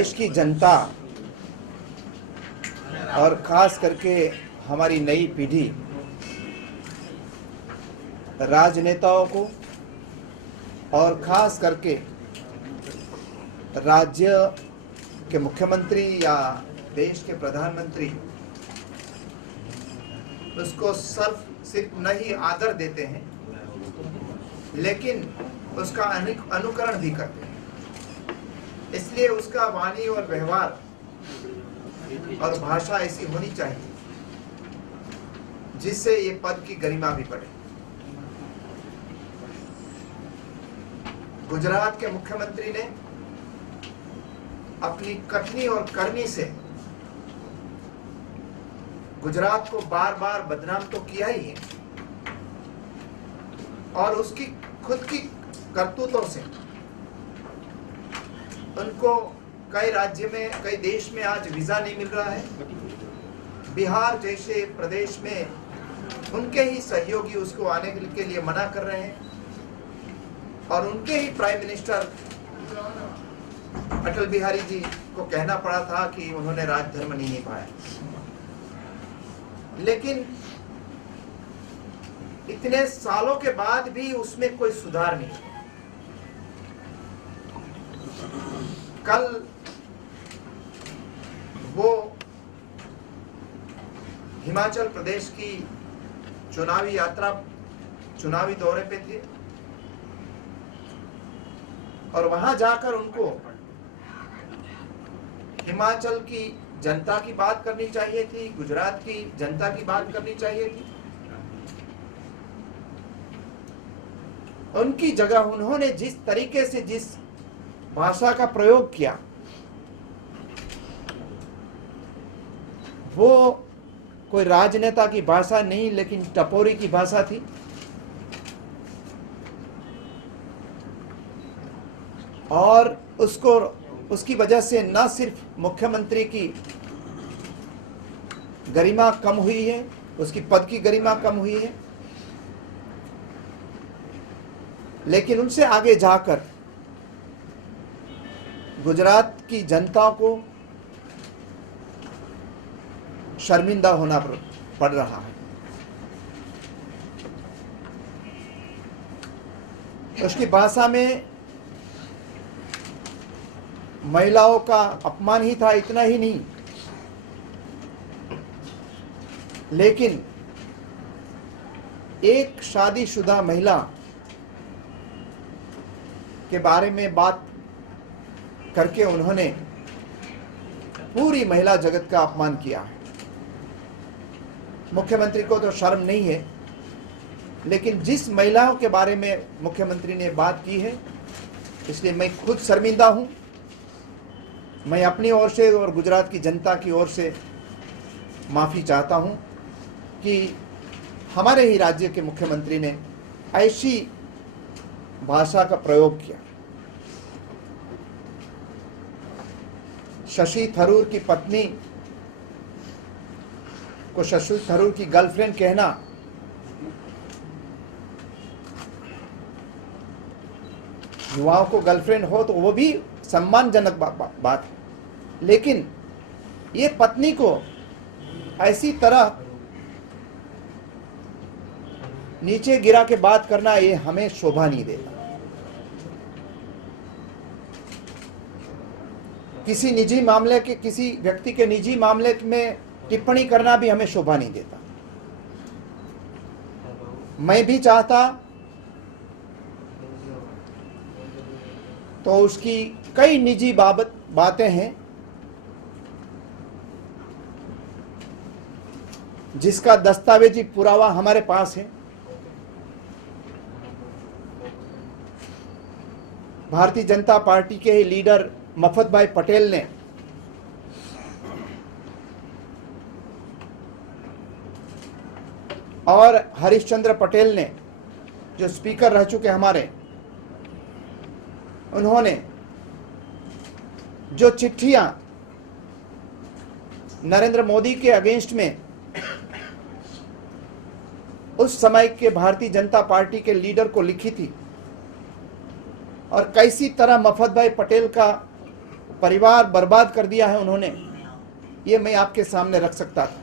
देश की जनता और खास करके हमारी नई पीढ़ी राजनेताओं को और खास करके राज्य के मुख्यमंत्री या देश के प्रधानमंत्री उसको सिर्फ नहीं आदर देते हैं, लेकिन उसका अनुकरण भी करते हैं। इसलिए उसका वाणी और व्यवहार और भाषा ऐसी होनी चाहिए जिससे ये पद की गरिमा भी बढ़े। गुजरात के मुख्यमंत्री ने अपनी कथनी और करनी से गुजरात को बार बार बदनाम तो किया ही है, और उसकी खुद की करतूतों से उनको कई राज्य में, कई देश में आज वीजा नहीं मिल रहा है। बिहार जैसे प्रदेश में उनके ही सहयोगी उसको आने के लिए मना कर रहे हैं, और उनके ही प्राइम मिनिस्टर अटल बिहारी जी को कहना पड़ा था कि उन्होंने राजधर्म नहीं निभाया। लेकिन इतने सालों के बाद भी उसमें कोई सुधार नहीं। कल वो हिमाचल प्रदेश की चुनावी यात्रा, चुनावी दौरे पे थे, और वहां जाकर उनको हिमाचल की जनता की बात करनी चाहिए थी, गुजरात की जनता की बात करनी चाहिए थी। उनकी जगह उन्होंने जिस तरीके से, जिस भाषा का प्रयोग किया, वो कोई राजनेता की भाषा नहीं, लेकिन टपोरी की भाषा थी। और उसकी वजह से न सिर्फ मुख्यमंत्री की गरिमा कम हुई है, उसकी पद की गरिमा कम हुई है, लेकिन उनसे आगे जाकर गुजरात की जनता को शर्मिंदा होना पड़ रहा है। उसकी भाषा में महिलाओं का अपमान ही था, इतना ही नहीं, लेकिन एक शादीशुदा महिला के बारे में बात करके उन्होंने पूरी महिला जगत का अपमान किया है। मुख्यमंत्री को तो शर्म नहीं है, लेकिन जिस महिलाओं के बारे में मुख्यमंत्री ने बात की है, इसलिए मैं खुद शर्मिंदा हूं। मैं अपनी ओर से और गुजरात की जनता की ओर से माफ़ी चाहता हूं कि हमारे ही राज्य के मुख्यमंत्री ने ऐसी भाषा का प्रयोग किया। शशि थरूर की पत्नी को शशि थरूर की गर्लफ्रेंड कहना युवाओं को गर्लफ्रेंड हो तो वो भी सम्मानजनक बात है, लेकिन ये पत्नी को ऐसी तरह नीचे गिरा के बात करना, ये हमें शोभा नहीं देता। किसी निजी मामले के, किसी व्यक्ति के निजी मामले में टिप्पणी करना भी हमें शोभा नहीं देता। मैं भी चाहता तो उसकी कई निजी बातें हैं जिसका दस्तावेजी पुरावा हमारे पास है। भारतीय जनता पार्टी के ही लीडर मफत भाई पटेल ने और हरिश्चंद्र पटेल ने, जो स्पीकर रह चुके हमारे, उन्होंने जो चिट्ठियां नरेंद्र मोदी के अगेंस्ट में उस समय के भारतीय जनता पार्टी के लीडर को लिखी थी, और कैसी तरह मफत भाई पटेल का परिवार बर्बाद कर दिया है उन्होंने, ये मैं आपके सामने रख सकता था।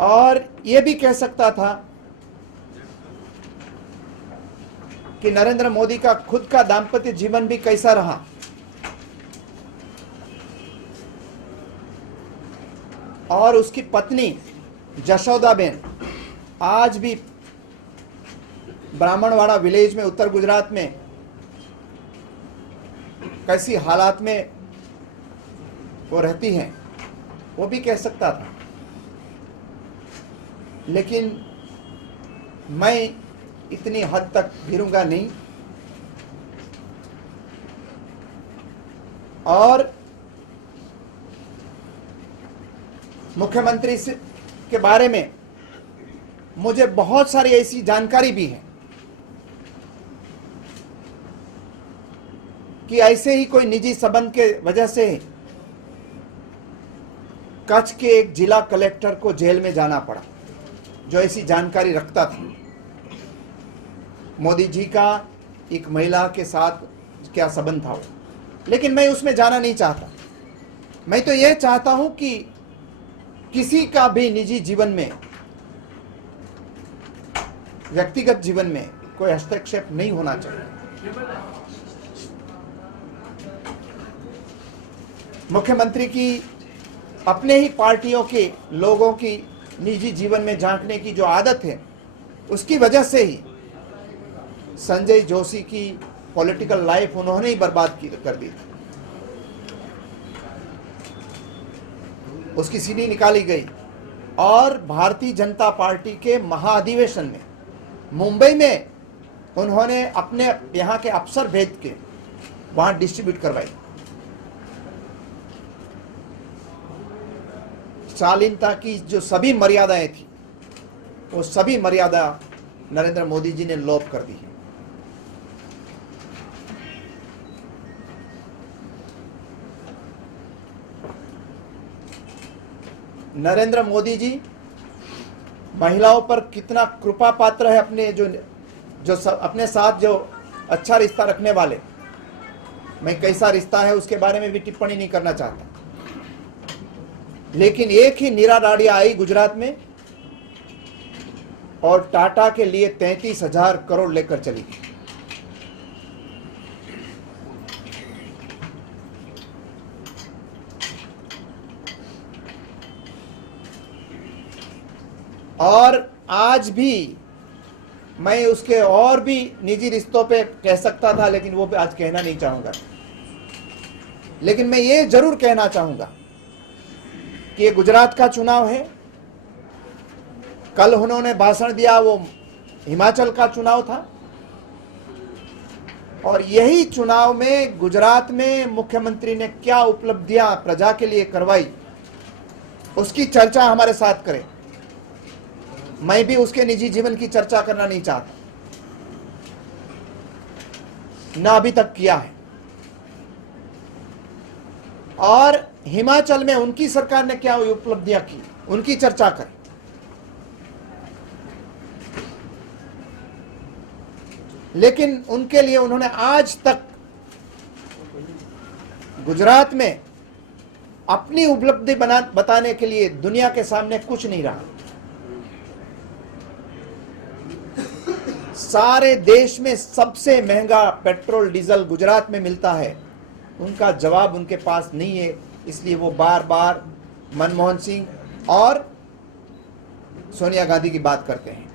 और ये भी कह सकता था कि नरेंद्र मोदी का खुद का दाम्पत्य जीवन भी कैसा रहा। और उसकी पत्नी जशोदाबेन आज भी ब्राह्मणवाड़ा विलेज में उत्तर गुजरात में कैसी हालात में वो रहती हैं, वो भी कह सकता था। लेकिन मैं इतनी हद तक गिरूंगा नहीं। और मुख्यमंत्री के बारे में मुझे बहुत सारी ऐसी जानकारी भी है कि ऐसे ही कोई निजी संबंध के वजह से कच्छ के एक जिला कलेक्टर को जेल में जाना पड़ा, जो ऐसी जानकारी रखता था। मोदी जी का एक महिला के साथ क्या संबंध था वो, लेकिन मैं उसमें जाना नहीं चाहता। मैं तो यह चाहता हूं कि किसी का भी निजी जीवन में, व्यक्तिगत जीवन में कोई हस्तक्षेप नहीं होना चाहिए। मुख्यमंत्री की अपने ही पार्टियों के लोगों की निजी जीवन में झांकने की जो आदत है, उसकी वजह से ही संजय जोशी की पॉलिटिकल लाइफ उन्होंने ही बर्बाद कर दी। उसकी सीढ़ी निकाली गई और भारतीय जनता पार्टी के महाअधिवेशन में मुंबई में उन्होंने अपने यहाँ के अफसर भेज के वहाँ डिस्ट्रीब्यूट करवाई। शालीनता की जो सभी मर्यादाएं थी, वो सभी मर्यादा नरेंद्र मोदी जी ने लोप कर दी है। नरेंद्र मोदी जी महिलाओं पर कितना कृपा पात्र है। अपने अपने साथ जो अच्छा रिश्ता रखने वाले, मैं कैसा रिश्ता है उसके बारे में भी टिप्पणी नहीं करना चाहता, लेकिन एक ही नीरा डाडिया आई गुजरात में और टाटा के लिए 33,000 करोड़ लेकर चली गई। और आज भी मैं उसके और भी निजी रिश्तों पे कह सकता था, लेकिन वो आज कहना नहीं चाहूंगा। लेकिन मैं ये जरूर कहना चाहूंगा कि ये गुजरात का चुनाव है। कल उन्होंने भाषण दिया, वो हिमाचल का चुनाव था, और यही चुनाव में गुजरात में मुख्यमंत्री ने क्या उपलब्धियां प्रजा के लिए करवाई, उसकी चर्चा हमारे साथ करें। मैं भी उसके निजी जीवन की चर्चा करना नहीं चाहता, ना अभी तक किया है। और हिमाचल में उनकी सरकार ने क्या उपलब्धियां की, उनकी चर्चा करें। लेकिन उनके लिए उन्होंने आज तक गुजरात में अपनी उपलब्धि बताने के लिए दुनिया के सामने कुछ नहीं रहा। सारे देश में सबसे महंगा पेट्रोल डीजल गुजरात में मिलता है, उनका जवाब उनके पास नहीं है। इसलिए वो बार बार मनमोहन सिंह और सोनिया गांधी की बात करते हैं।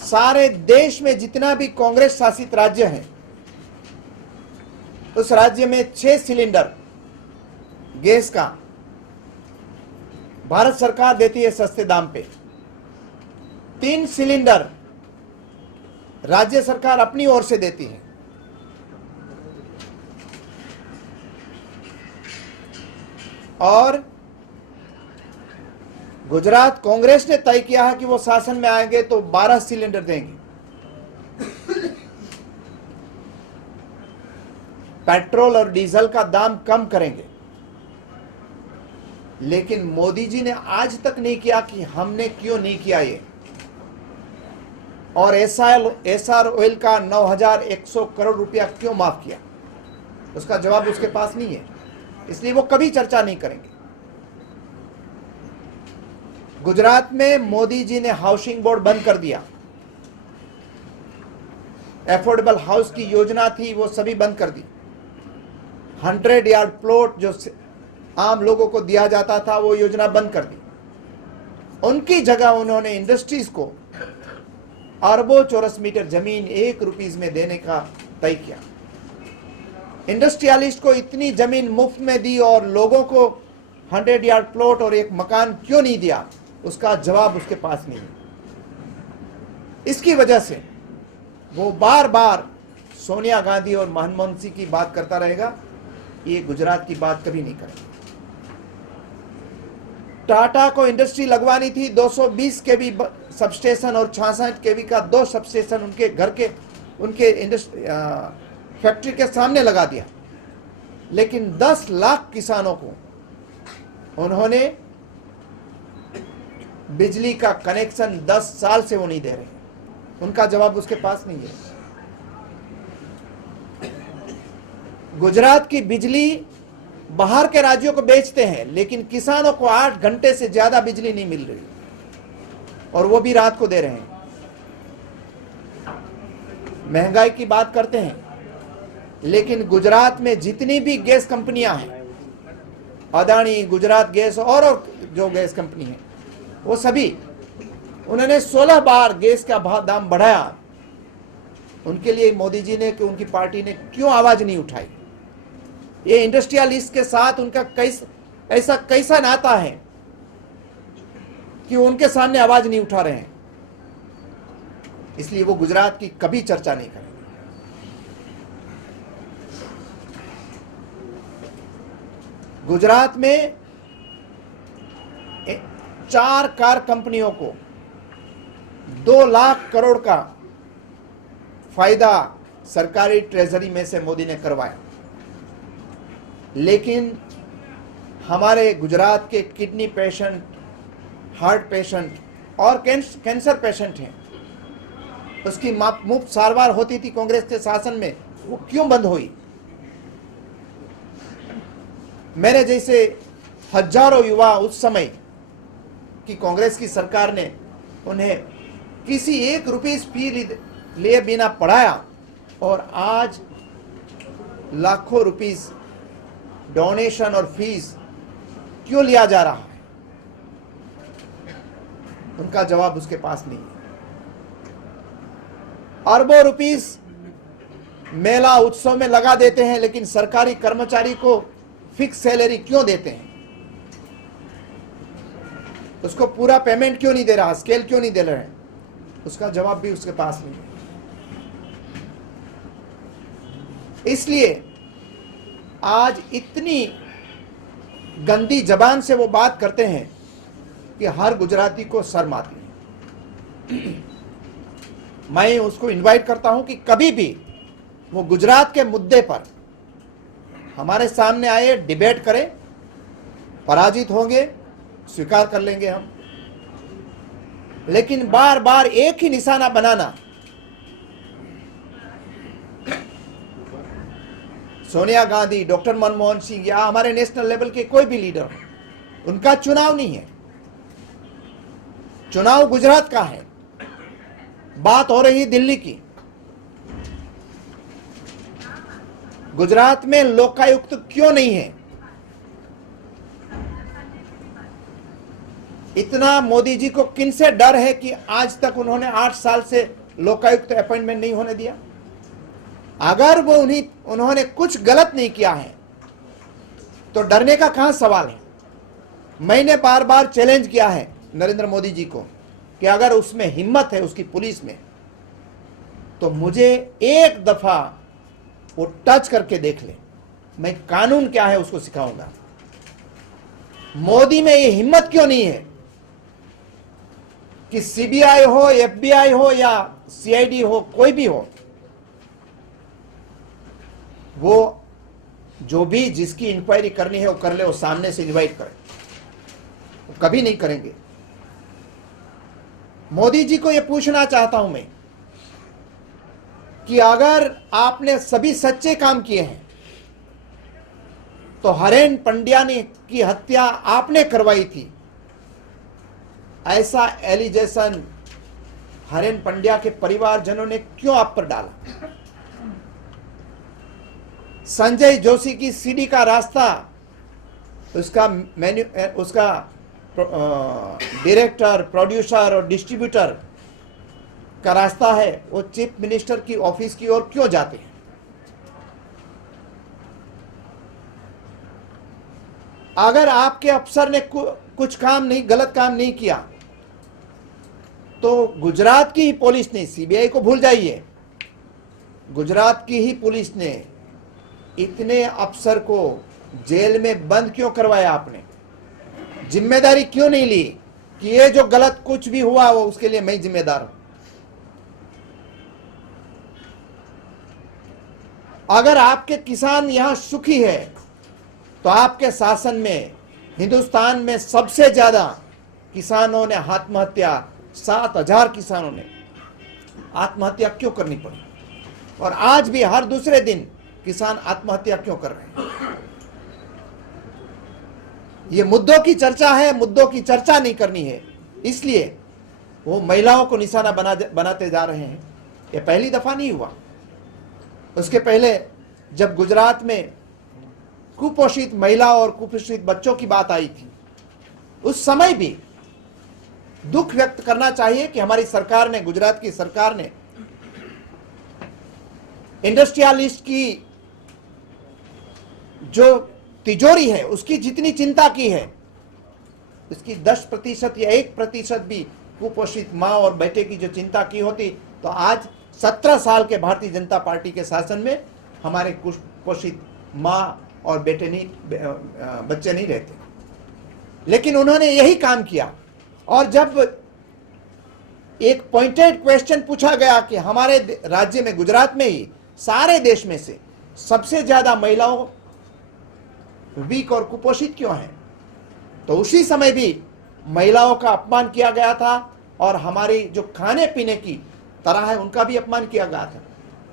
सारे देश में जितना भी कांग्रेस शासित राज्य है, उस राज्य में 6 सिलेंडर गैस का भारत सरकार देती है सस्ते दाम पे। 3 सिलेंडर राज्य सरकार अपनी ओर से देती है। और गुजरात कांग्रेस ने तय किया है कि वो शासन में आएंगे तो 12 सिलेंडर देंगे। पेट्रोल और डीजल का दाम कम करेंगे। लेकिन मोदी जी ने आज तक नहीं किया कि हमने क्यों नहीं किया ये। और एसआर ऑयल का 9,100 करोड़ रुपया क्यों माफ किया, उसका जवाब उसके पास नहीं है, इसलिए वो कभी चर्चा नहीं करेंगे। गुजरात में मोदी जी ने हाउसिंग बोर्ड बंद कर दिया, एफोर्डेबल हाउस की योजना थी वो सभी बंद कर दी। 100 यार्ड प्लॉट जो आम लोगों को दिया जाता था वो योजना बंद कर दी। उनकी जगह उन्होंने इंडस्ट्रीज को अरबों चौरस मीटर जमीन 1 रुपीस में देने का तय किया। इंडस्ट्रियलिस्ट को इतनी जमीन मुफ्त में दी और लोगों को 100 यार्ड प्लॉट और एक मकान क्यों नहीं दिया, उसका जवाब उसके पास नहीं है। इसकी वजह से वो बार बार सोनिया गांधी और मनमोहन सिंह की बात करता रहेगा, ये गुजरात की बात कभी नहीं करेगा। टाटा को इंडस्ट्री लगवानी थी, 220 केवी सबस्टेशन और 66 केवी का 2 सबस्टेशन उनके घर के उनके फैक्ट्री के सामने लगा दिया, लेकिन 10 लाख किसानों को उन्होंने बिजली का कनेक्शन 10 साल से वो नहीं दे रहे, उनका जवाब उसके पास नहीं है। गुजरात की बिजली बाहर के राज्यों को बेचते हैं, लेकिन किसानों को 8 घंटे से ज्यादा बिजली नहीं मिल रही, और वो भी रात को दे रहे हैं। महंगाई की बात करते हैं, लेकिन गुजरात में जितनी भी गैस कंपनियां हैं, अदानी, गुजरात गैस और जो गैस कंपनी है, वो सभी उन्होंने 16 बार गैस का दाम बढ़ाया। उनके लिए मोदी जी ने कि उनकी पार्टी ने क्यों आवाज नहीं उठाई? ये इंडस्ट्रियलिस्ट के साथ उनका कैसा नाता है कि उनके सामने आवाज नहीं उठा रहे हैं, इसलिए वो गुजरात की कभी चर्चा नहीं करेंगे। गुजरात में 4 कार कंपनियों को 2 लाख करोड़ का फायदा सरकारी ट्रेजरी में से मोदी ने करवाया, लेकिन हमारे गुजरात के किडनी पेशेंट, हार्ट पेशेंट और कैंसर पेशेंट हैं, उसकी मुफ्त सारवार होती थी कांग्रेस के शासन में, वो क्यों बंद हुई? मेरे जैसे हजारों युवा उस समय की कांग्रेस की सरकार ने उन्हें किसी 1 रुपये फी लिए बिना पढ़ाया, और आज लाखों रुपीस डोनेशन और फीस क्यों लिया जा रहा है? उनका जवाब उसके पास नहीं है। अरबों रुपीस मेला उत्सव में लगा देते हैं, लेकिन सरकारी कर्मचारी को फिक्स सैलरी क्यों देते हैं? उसको पूरा पेमेंट क्यों नहीं दे रहा, स्केल क्यों नहीं दे रहे हैं? उसका जवाब भी उसके पास नहीं है। इसलिए आज इतनी गंदी जबान से वो बात करते हैं कि हर गुजराती को शर्म आती है। मैं उसको इनवाइट करता हूं कि कभी भी वो गुजरात के मुद्दे पर हमारे सामने आए, डिबेट करें। पराजित होंगे, स्वीकार कर लेंगे हम, लेकिन बार बार एक ही निशाना बनाना, सोनिया गांधी, डॉक्टर मनमोहन सिंह या हमारे नेशनल लेवल के कोई भी लीडर, उनका चुनाव नहीं है, चुनाव गुजरात का है। बात हो रही दिल्ली की। गुजरात में लोकायुक्त क्यों नहीं है? इतना मोदी जी को किन से डर है कि आज तक उन्होंने 8 साल से लोकायुक्त अपॉइंटमेंट नहीं होने दिया? अगर वो उन्होंने कुछ गलत नहीं किया है तो डरने का कहां सवाल है? मैंने बार बार चैलेंज किया है नरेंद्र मोदी जी को कि अगर उसमें हिम्मत है, उसकी पुलिस में, तो मुझे एक दफा वो टच करके देख ले, मैं कानून क्या है उसको सिखाऊंगा। मोदी में ये हिम्मत क्यों नहीं है कि सीबीआई हो, एफबीआई हो या सीआईडी हो, कोई भी हो, वो जो भी जिसकी इंक्वायरी करनी है वो कर ले, वो सामने से इनवाइट करे। कभी नहीं करेंगे। मोदी जी को यह पूछना चाहता हूं मैं कि अगर आपने सभी सच्चे काम किए हैं तो हरेन पंड्या ने की हत्या आपने करवाई थी, ऐसा एलिगेशन हरेन पंड्या के परिवारजनों ने क्यों आप पर डाला? संजय जोशी की सीडी का रास्ता उसका डायरेक्टर, प्रोड्यूसर और डिस्ट्रीब्यूटर का रास्ता है, वो चीफ मिनिस्टर की ऑफिस की ओर क्यों जाते हैं? अगर आपके अफसर ने कुछ काम नहीं, गलत काम नहीं किया तो गुजरात की ही पुलिस ने, सीबीआई को भूल जाइए, गुजरात की ही पुलिस ने इतने अफसर को जेल में बंद क्यों करवाया? आपने जिम्मेदारी क्यों नहीं ली कि ये जो गलत कुछ भी हुआ वो उसके लिए मैं जिम्मेदार हूं? अगर आपके किसान यहां सुखी है तो आपके शासन में हिंदुस्तान में सबसे ज्यादा किसानों ने आत्महत्या, 7,000 किसानों ने आत्महत्या क्यों करनी पड़ी? और आज भी हर दूसरे दिन किसान आत्महत्या क्यों कर रहे हैं? ये मुद्दों की चर्चा है, मुद्दों की चर्चा नहीं करनी है, इसलिए वो महिलाओं को निशाना बनाते जा रहे हैं। ये पहली दफा नहीं हुआ। उसके पहले जब गुजरात में कुपोषित महिला और कुपोषित बच्चों की बात आई थी, उस समय भी दुख व्यक्त करना चाहिए कि हमारी सरकार ने, गुजरात की सरकार ने इंडस्ट्रियलिस्ट की जो तिजोरी है उसकी जितनी चिंता की है, इसकी 10% या 1% भी कुपोषित मां और बेटे की जो चिंता की होती तो आज 17 साल के भारतीय जनता पार्टी के शासन में हमारे कुपोषित मां और बच्चे नहीं रहते। लेकिन उन्होंने यही काम किया। और जब एक पॉइंटेड क्वेश्चन पूछा गया कि हमारे राज्य में, गुजरात में ही सारे देश में से सबसे ज्यादा महिलाओं वीक और कुपोषित क्यों हैं, तो उसी समय भी महिलाओं का अपमान किया गया था और हमारी जो खाने पीने की तरह है उनका भी अपमान किया गया था।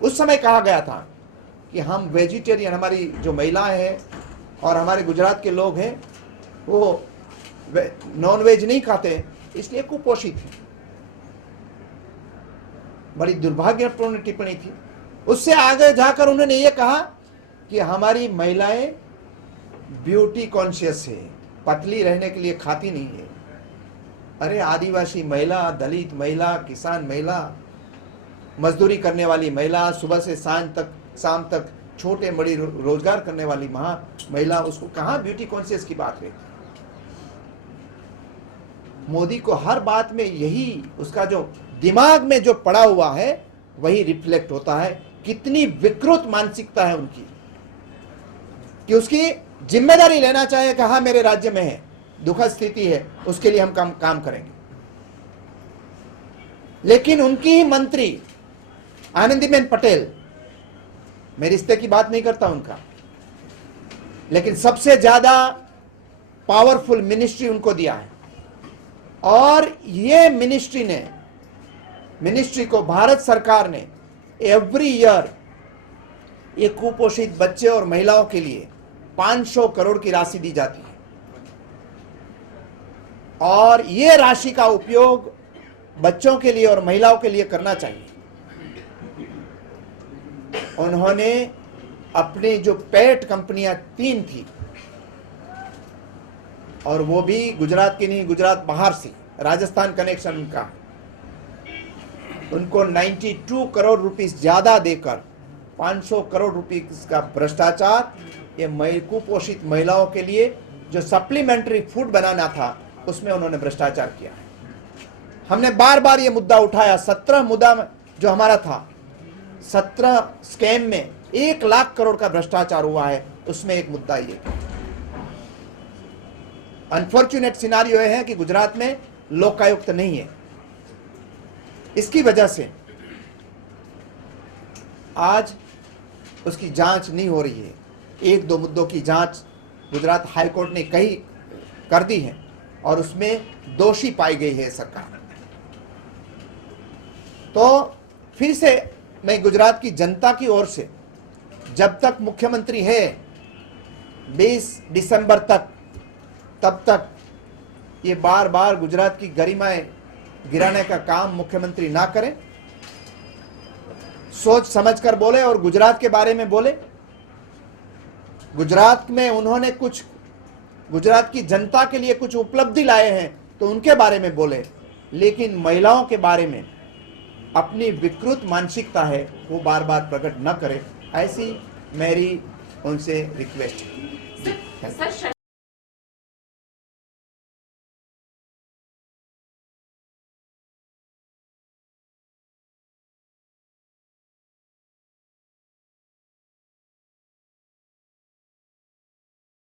उस समय कहा गया था कि हम वेजिटेरियन, हमारी जो महिलाएं हैं और हमारे गुजरात के लोग हैं वो नॉन वेज नहीं खाते, इसलिए कुपोषित है। बड़ी दुर्भाग्यपूर्ण टिप्पणी थी। उससे आगे जाकर उन्होंने ये कहा कि हमारी महिलाएं ब्यूटी कॉन्शियस है, पतली रहने के लिए खाती नहीं है। अरे आदिवासी महिला, दलित महिला, किसान महिला, मजदूरी करने वाली महिला, सुबह से शाम तक छोटे बड़ी रोजगार करने वाली महिला, उसको कहां ब्यूटी कॉन्शियस की बात है? मोदी को हर बात में यही, उसका जो दिमाग में जो पड़ा हुआ है वही रिफ्लेक्ट होता है। कितनी विकृत मानसिकता है उनकी कि उसकी जिम्मेदारी लेना चाहिए कि हाँ मेरे राज्य में है, दुखद स्थिति है, उसके लिए हम काम करेंगे। लेकिन उनकी ही मंत्री आनंदीबेन पटेल, मैं रिश्ते की बात नहीं करता उनका, लेकिन सबसे ज्यादा पावरफुल मिनिस्ट्री उनको दिया है। और ये मिनिस्ट्री को भारत सरकार ने एवरी ईयर ये कुपोषित बच्चे और महिलाओं के लिए 500 करोड़ की राशि दी जाती है और ये राशि का उपयोग बच्चों के लिए और महिलाओं के लिए करना चाहिए। उन्होंने अपनी जो पेट कंपनियां 3 थी और वो भी गुजरात की नहीं, गुजरात बाहर से, राजस्थान कनेक्शन उनका, उनको 92 करोड़ रुपीस ज्यादा देकर 500 करोड़ रुपीस का भ्रष्टाचार, ये कुपोषित महिलाओं के लिए जो सप्लीमेंट्री फूड बनाना था उसमें उन्होंने भ्रष्टाचार किया है। हमने बार बार ये मुद्दा उठाया। 17 मुद्दा जो हमारा था, 17 स्कैम में 1 लाख करोड़ का भ्रष्टाचार हुआ है, उसमें एक मुद्दा ये। अनफॉर्चुनेट सिनारियो है कि गुजरात में लोकायुक्त नहीं है, इसकी वजह से आज उसकी जांच नहीं हो रही है। 1-2 मुद्दों की जांच गुजरात हाईकोर्ट ने कर दी है, और उसमें दोषी पाई गई है सरकार। तो फिर से मैं गुजरात की जनता की ओर से, जब तक मुख्यमंत्री है 20 दिसंबर तक, तब तक ये बार बार गुजरात की गरिमाएं गिराने का काम मुख्यमंत्री ना करें, सोच समझकर बोले और गुजरात के बारे में बोले। गुजरात में उन्होंने कुछ, गुजरात की जनता के लिए कुछ उपलब्धि लाए हैं तो उनके बारे में बोले, लेकिन महिलाओं के बारे में अपनी विकृत मानसिकता है वो बार बार प्रकट न करे, ऐसी मेरी उनसे रिक्वेस्ट है।